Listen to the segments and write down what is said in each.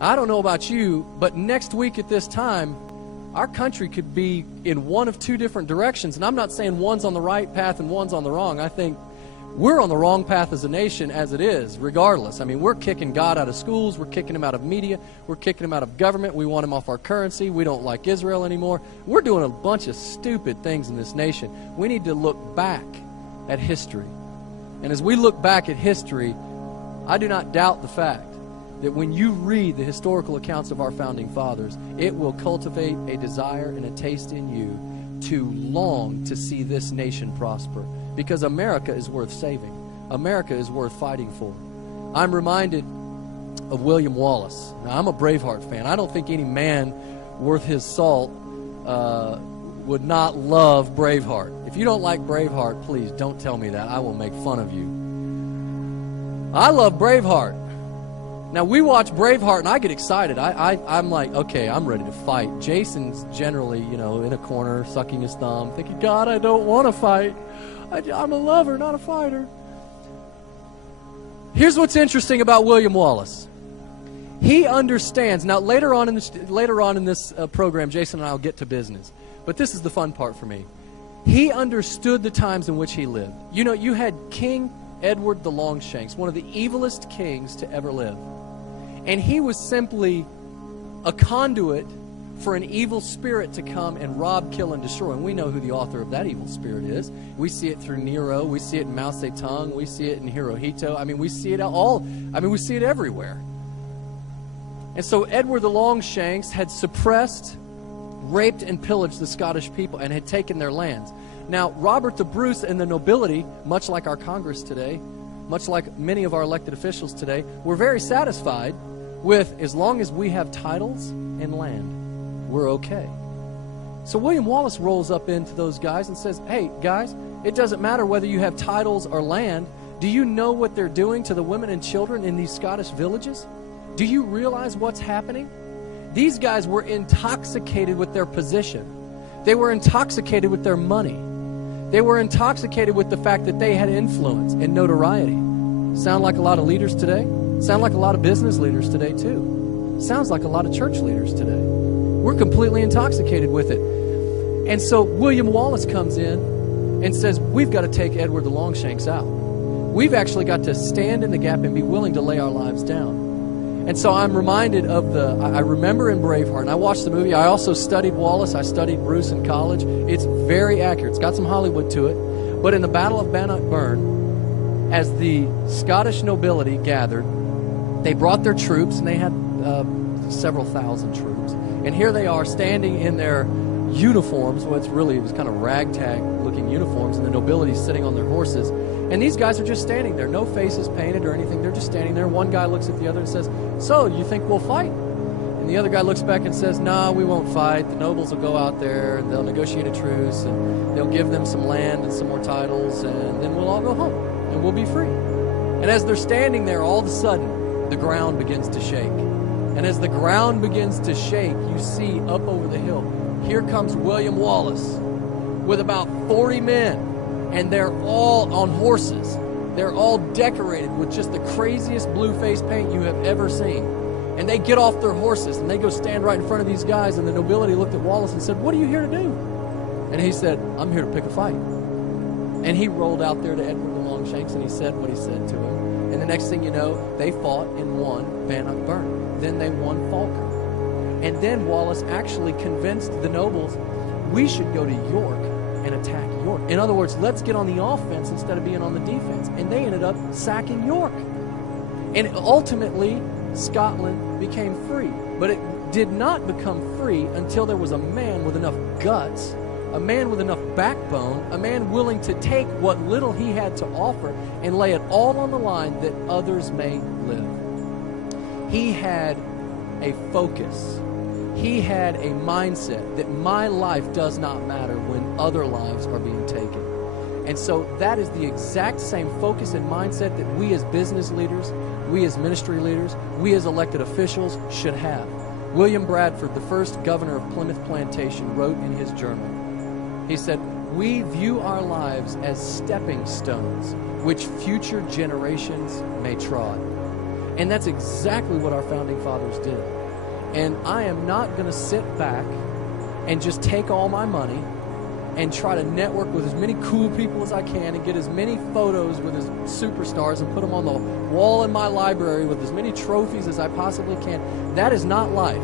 I don't know about you, but next week at this time, our country could be in one of two different directions. And I'm not saying one's on the right path and one's on the wrong. I think we're on the wrong path as a nation as it is, regardless. I mean, we're kicking God out of schools. We're kicking him out of media. We're kicking him out of government. We want him off our currency. We don't like Israel anymore. We're doing a bunch of stupid things in this nation. We need to look back at history. And as we look back at history, I do not doubt the fact that when you read the historical accounts of our founding fathers, it will cultivate a desire and a taste in you to long to see this nation prosper. Because America is worth saving. America is worth fighting for. I'm reminded of William Wallace. Now, I'm a Braveheart fan. I don't think any man worth his salt would not love Braveheart. If you don't like Braveheart, please don't tell me that. I will make fun of you. I love Braveheart. Now, we watch Braveheart, and I get excited. I'm like, okay, I'm ready to fight. Jason's generally, in a corner, sucking his thumb, thinking, God, I don't want to fight. I'm a lover, not a fighter. Here's what's interesting about William Wallace. He understands. Now, later on in this program, Jason and I will get to business. But this is the fun part for me. He understood the times in which he lived. You had King Edward the Longshanks, one of the evilest kings to ever live. And he was simply a conduit for an evil spirit to come and rob, kill, and destroy. And we know who the author of that evil spirit is. We see it through Nero. We see it in Mao Zedong. We see it in Hirohito. I mean, we see it we see it everywhere. And so Edward the Longshanks had suppressed, raped, and pillaged the Scottish people and had taken their lands. Now, Robert the Bruce and the nobility, much like our Congress today, much like many of our elected officials today, were very satisfied with, as long as we have titles and land, we're okay. So William Wallace rolls up into those guys and says, hey, guys, it doesn't matter whether you have titles or land. Do you know what they're doing to the women and children in these Scottish villages? Do you realize what's happening? These guys were intoxicated with their position. They were intoxicated with their money. They were intoxicated with the fact that they had influence and notoriety. Sound like a lot of leaders today? Sound like a lot of business leaders today, too. Sounds like a lot of church leaders today. We're completely intoxicated with it. And so William Wallace comes in and says, we've got to take Edward the Longshanks out. We've actually got to stand in the gap and be willing to lay our lives down. And so I'm reminded of I remember in Braveheart, and I watched the movie. I also studied Wallace. I studied Bruce in college. It's very accurate. It's got some Hollywood to it. But in the Battle of Benham, as the Scottish nobility gathered, they brought their troops, and they had several thousand troops. And here they are standing in their uniforms. Well, it was kind of ragtag-looking uniforms, and the nobility sitting on their horses. And these guys are just standing there, no faces painted or anything. They're just standing there. One guy looks at the other and says, so, you think we'll fight? And the other guy looks back and says, no, we won't fight. The nobles will go out there, and they'll negotiate a truce, and they'll give them some land and some more titles, and then we'll all go home, and we'll be free. And as they're standing there, all of a sudden, the ground begins to shake. And as the ground begins to shake, you see up over the hill, here comes William Wallace with about 40 men. And they're all on horses. They're all decorated with just the craziest blue face paint you have ever seen. And they get off their horses and they go stand right in front of these guys. And the nobility looked at Wallace and said, what are you here to do? And he said, I'm here to pick a fight. And he rolled out there to Edward the Longshanks and he said what he said to him. And the next thing you know, they fought and won Bannockburn. Then they won Falkirk. And then Wallace actually convinced the nobles, we should go to York and attack York. In other words, let's get on the offense instead of being on the defense. And they ended up sacking York. And ultimately, Scotland became free. But it did not become free until there was a man with enough guts, a man with enough backbone, a man willing to take what little he had to offer and lay it all on the line that others may live. He had a focus. He had a mindset that my life does not matter when other lives are being taken. And so that is the exact same focus and mindset that we as business leaders, we as ministry leaders, we as elected officials should have. William Bradford, the first governor of Plymouth Plantation, wrote in his journal, he said, we view our lives as stepping stones which future generations may trod. And that's exactly what our founding fathers did. And I am not going to sit back and just take all my money and try to network with as many cool people as I can and get as many photos with as superstars and put them on the wall in my library with as many trophies as I possibly can. That is not life.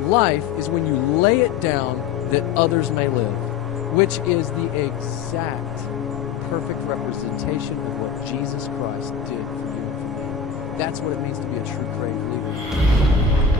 Life is when you lay it down that others may live, which is the exact perfect representation of what Jesus Christ did for you and for me. That's what it means to be a true creative leader.